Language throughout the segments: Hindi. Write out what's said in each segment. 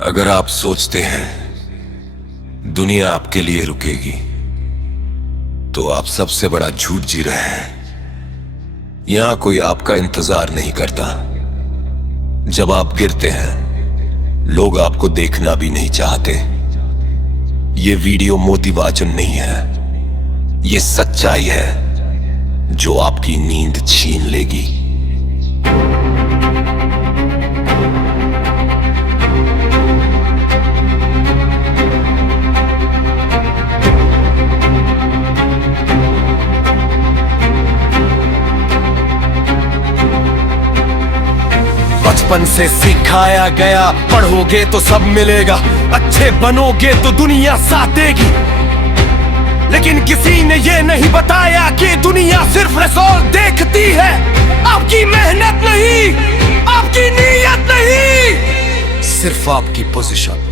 अगर आप सोचते हैं दुनिया आपके लिए रुकेगी तो आप सबसे बड़ा झूठ जी रहे हैं। यहां कोई आपका इंतजार नहीं करता। जब आप गिरते हैं लोग आपको देखना भी नहीं चाहते। ये वीडियो मोटिवेशन नहीं है, ये सच्चाई है जो आपकी नींद छीन लेगी। बचपन से सिखाया गया, पढ़ोगे तो सब मिलेगा, अच्छे बनोगे तो दुनिया साथ देगी। लेकिन किसी ने ये नहीं बताया कि दुनिया सिर्फ रिजल्ट देखती है, आपकी मेहनत नहीं, आपकी नीयत नहीं, सिर्फ आपकी पोजीशन।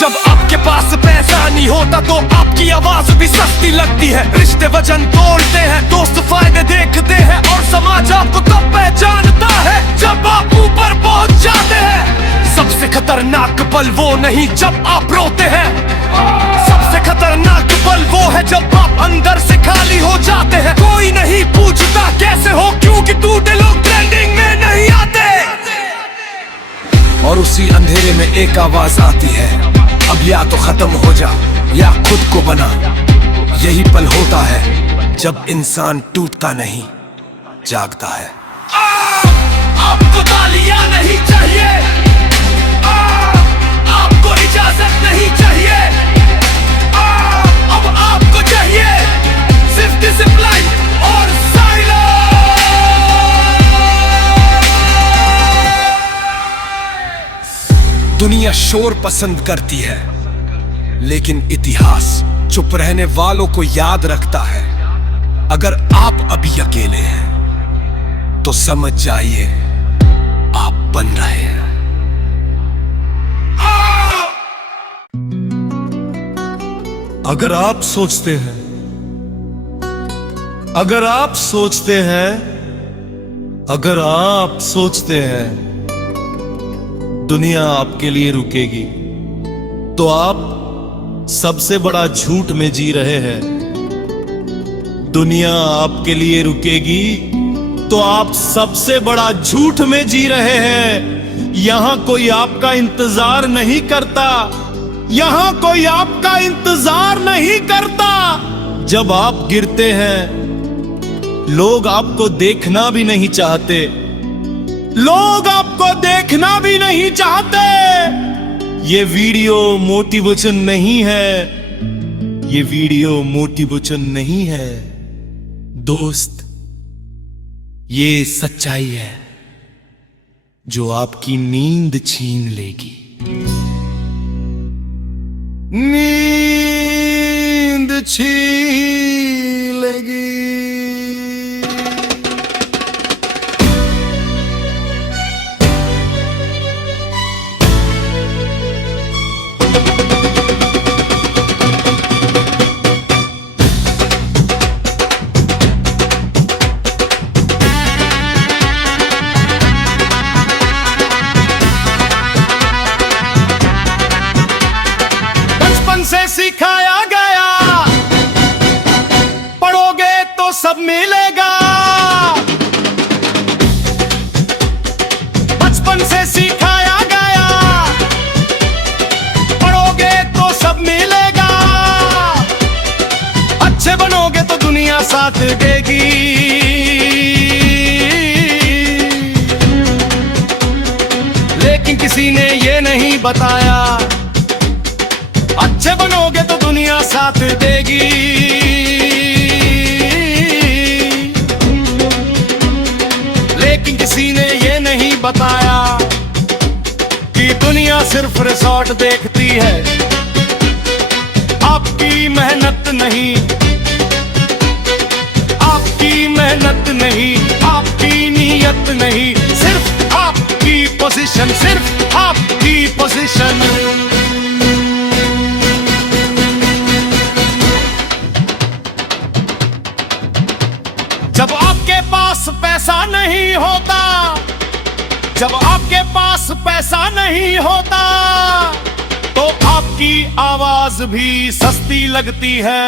जब आपके पास पैसा नहीं होता तो आपकी आवाज भी सस्ती लगती है। रिश्ते वजन तोड़ते हैं, दोस्त फायदे देखते हैं और समाज आपको तब पहचानता है जब आप ऊपर पहुंच जाते हैं। सबसे खतरनाक पल वो नहीं जब आप रोते हैं, सबसे खतरनाक पल वो है जब आप अंदर से खाली हो जाते हैं। कोई नहीं पूछता कैसे हो, क्योंकि टूटे लोग ट्रेंडिंग में नहीं आते। और उसी अंधेरे में एक आवाज आती है, अब या तो खत्म हो जा या खुद को बना। यही पल होता है जब इंसान टूटता नहीं, जागता है। आपको तालियां नहीं चाहिए, आपको इजाजत नहीं चाहिए, अब आपको चाहिए सिर्फ डिसिप्लिन और साइलेंस। दुनिया शोर पसंद करती है, लेकिन इतिहास चुप रहने वालों को याद रखता है। अगर आप अभी अकेले हैं तो समझ जाइए आप बन रहे हैं। अगर आप सोचते हैं, अगर आप सोचते हैं, अगर आप सोचते हैं दुनिया आपके लिए रुकेगी तो आप सबसे बड़ा झूठ में जी रहे हैं। दुनिया आपके लिए रुकेगी तो आप सबसे बड़ा झूठ में जी रहे हैं। यहां कोई आपका इंतजार नहीं करता, यहां कोई आपका इंतजार नहीं करता। जब आप गिरते हैं लोग आपको देखना भी नहीं चाहते, लोग आपको देखना भी नहीं चाहते। ये वीडियो मोटिवेशन नहीं है, ये वीडियो मोटिवेशन नहीं है दोस्त, ये सच्चाई है जो आपकी नींद छीन लेगी। नींद छीन लेगी। से सिखाया गया, पढ़ोगे तो सब मिलेगा। बचपन से सिखाया गया, पढ़ोगे तो सब मिलेगा। अच्छे बनोगे तो दुनिया साथ देगी। लेकिन किसी ने ये नहीं बताया, अच्छे बनोगे तो दुनिया साथ देगी। लेकिन किसी ने ये नहीं बताया कि दुनिया सिर्फ रिजल्ट देखती है, आपकी मेहनत नहीं, आपकी मेहनत नहीं, आपकी नीयत नहीं, सिर्फ आपकी पोजीशन, सिर्फ आपकी पोजीशन। जब आपके पास पैसा नहीं होता, जब आपके पास पैसा नहीं की आवाज भी सस्ती लगती है।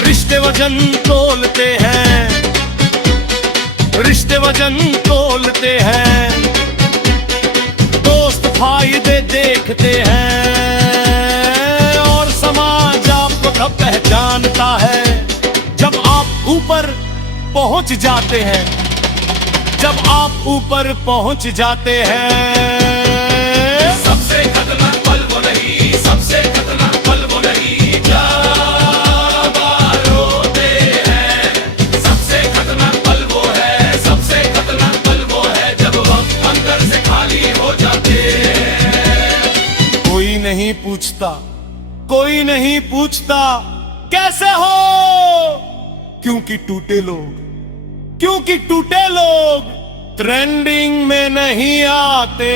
रिश्ते वजन तोलते हैं, रिश्ते वजन तोलते हैं, दोस्त फायदे देखते हैं और समाज आपको कब पहचानता है। जब आप ऊपर पहुंच जाते हैं, जब आप ऊपर पहुंच जाते हैं। सबसे खतरनाक पल वो नहीं, सबसे खतरनाक पल वो नहीं जब रोते हैं। सबसे खतरनाक पल वो है, सबसे खतरनाक पल वो है जब वक्त अंदर से खाली हो जाते हैं। कोई नहीं पूछता, कोई नहीं पूछता कैसे हो, क्योंकि टूटे लोग, क्योंकि टूटे लोग ट्रेंडिंग में नहीं आते,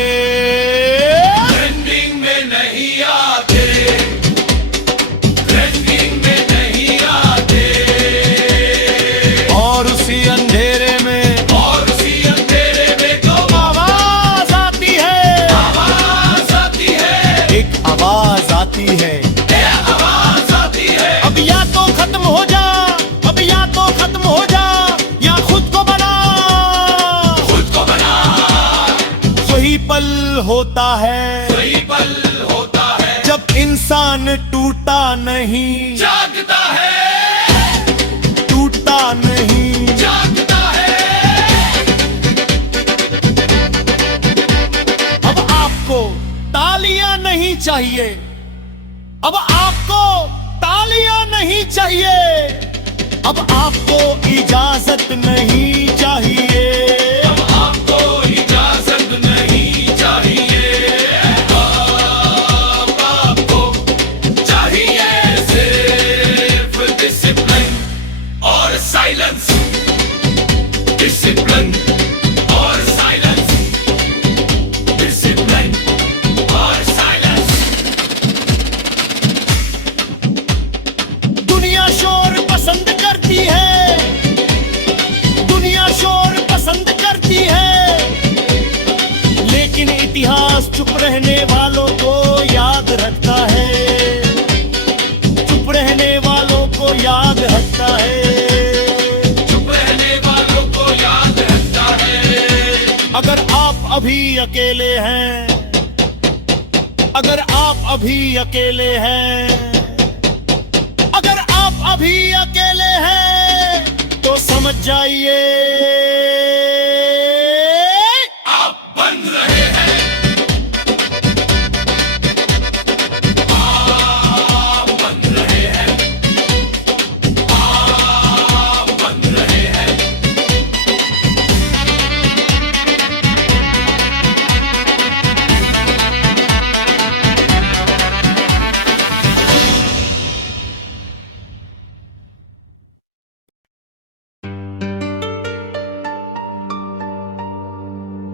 ट्रेंडिंग में नहीं आते, ट्रेंडिंग में नहीं आते। और उसी अंधेरे में, और उसी अंधेरे में तो आवाज आती है, आवाज आती है, एक आवाज आती है, आवाज आती है। अब या तो खत्म हो जा, अब या तो खत्म हो जा, या खुद को बना, खुद को बना। वही पल होता है, वही पल होता है जब इंसान टूटा नहीं, जागता है, टूटा नहीं। जागता है। अब आपको तालियां नहीं चाहिए, अब आपको तालियां नहीं चाहिए, अब आपको इजाजत नहीं चाहिए। अब आपको इजाजत नहीं चाहिए, अब आपको चाहिए सिर्फ डिसिप्लिन और साइलेंस, डिसिप्लिन और साइलेंस, डिसिप्लिन और साइलेंस। दुनिया शोर पसंद करती है, दुनिया शोर पसंद करती है, लेकिन इतिहास चुप रहने वालों को याद रखता है, चुप रहने वालों को याद रखता है। चुप रहने वालों को याद रखता है। अगर आप अभी अकेले हैं, अगर आप अभी अकेले हैं, अगर आप अभी अकेले हैं, तो समझ जाइए आप बन रहे हैं, आप बन रहे हैं, आप बन रहे हैं।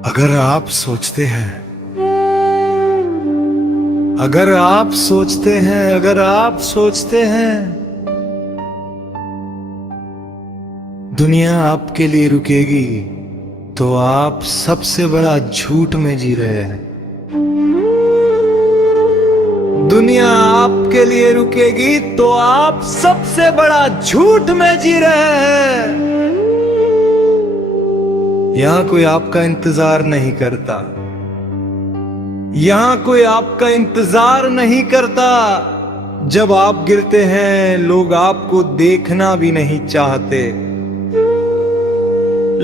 अगर आप सोचते हैं, अगर आप सोचते हैं, अगर आप सोचते हैं दुनिया आपके लिए रुकेगी, तो आप सबसे बड़ा झूठ में जी रहे हैं। दुनिया आपके लिए रुकेगी तो आप सबसे बड़ा झूठ में जी रहे हैं। यहां कोई आपका इंतजार नहीं करता, यहां कोई आपका इंतजार नहीं करता। जब आप गिरते हैं लोग आपको देखना भी नहीं चाहते,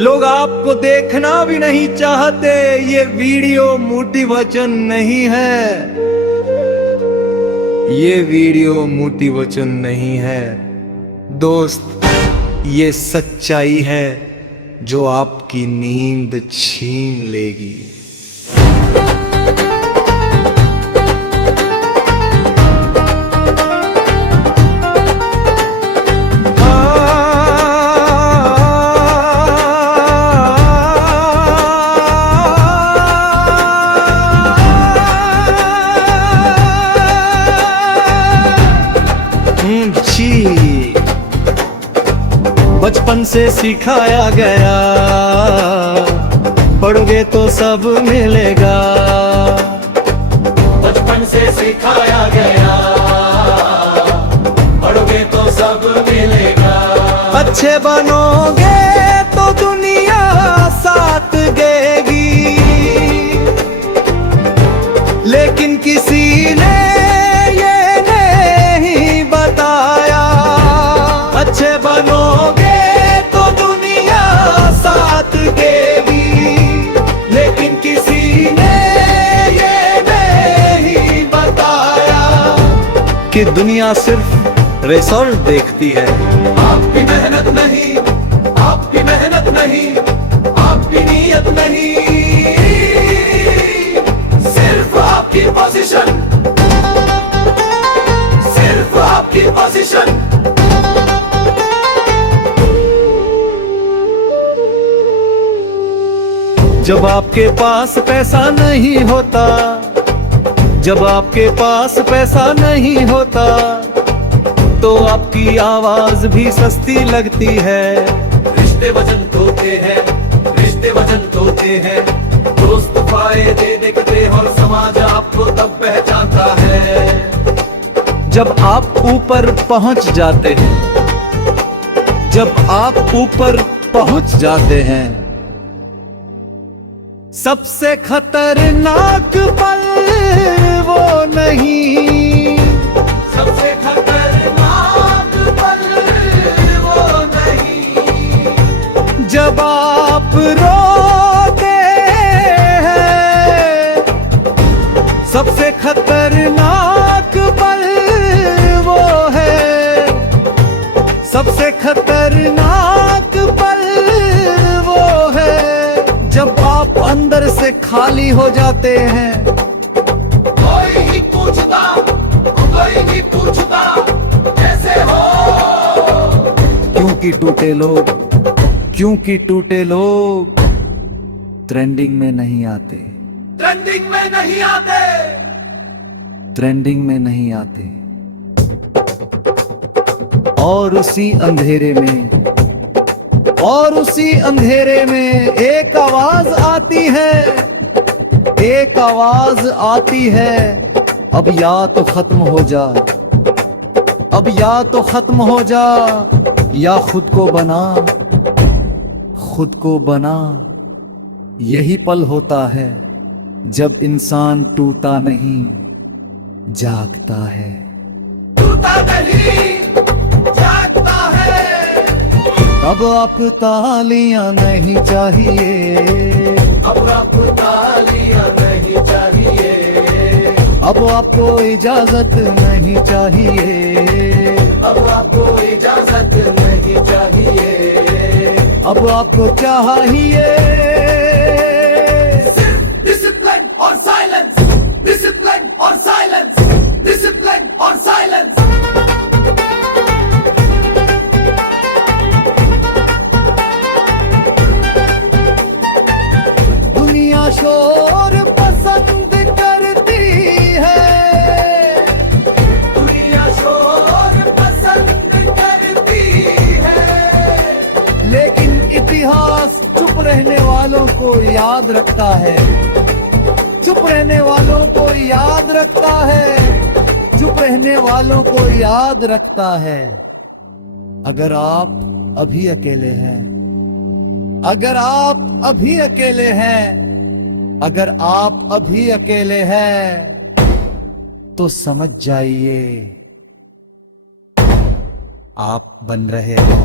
लोग आपको देखना भी नहीं चाहते। ये वीडियो मोटिवेशन नहीं है, ये वीडियो मोटिवेशन नहीं है दोस्त, ये सच्चाई है जो आपकी नींद छीन लेगी। बचपन से सिखाया गया, पढ़ोगे पढ़ोगे तो सब मिलेगा। बचपन से सिखाया गया, पढ़ोगे तो सब मिलेगा। अच्छे बनोगे तो दुनिया साथ देगी, लेकिन किसी ने ये नहीं बताया। अच्छे बनोगे तो दुनिया साथ देगी, लेकिन किसी ने ये नहीं बताया कि दुनिया सिर्फ रिजल्ट देखती है। आपकी मेहनत नहीं, आपकी मेहनत नहीं, आपकी नीयत नहीं, सिर्फ आपकी पोजीशन, सिर्फ आपकी पोजीशन। जब आपके पास पैसा नहीं होता, जब आपके पास पैसा नहीं होता, तो आपकी आवाज भी सस्ती लगती है। रिश्ते वजन तोते हैं, रिश्ते वजन तोते हैं, दोस्त फायदे देखते और समाज आपको तब पहचानता है जब आप ऊपर पहुंच जाते हैं, जब आप ऊपर पहुंच जाते हैं। सबसे खतरनाक पल वो नहीं, सबसे खतरनाक पल वो नहीं, जब आप रोते हैं। सबसे खतरनाक पल वो है, सबसे खतरनाक पल वो है, जब आप अंदर से खाली हो जाते हैं। कोई नहीं पूछता, कोई नहीं पूछता कैसे हो। क्योंकि टूटे लोग, क्योंकि टूटे लोग ट्रेंडिंग में नहीं आते, ट्रेंडिंग में नहीं आते, ट्रेंडिंग में नहीं आते। और उसी अंधेरे में, और उसी अंधेरे में एक आवाज आती है, एक आवाज आती है, अब या तो खत्म हो जा, अब या तो खत्म हो जा, या खुद को बना, खुद को बना। यही पल होता है जब इंसान टूटा नहीं, जागता है। टूटा नहीं जागता है। अब आपको तालियां नहीं चाहिए, अब आपको तालियां नहीं चाहिए, अब आपको इजाजत नहीं चाहिए, अब आपको इजाजत नहीं चाहिए, अब आपको चाहिए सिर्फ डिसिप्लिन और साइलेंस, डिसिप्लिन और साइलेंस, डिसिप्लिन और साइलेंस। दुनिया शोर पसंद करती है, दुनिया शोर पसंद करती है, लेकिन इतिहास चुप रहने वालों को याद रखता है, चुप रहने वालों को याद रखता है, चुप रहने वालों को याद रखता है। अगर आप अभी अकेले हैं, अगर आप अभी अकेले हैं, अगर आप अभी अकेले हैं, तो समझ जाइए आप बन रहे हो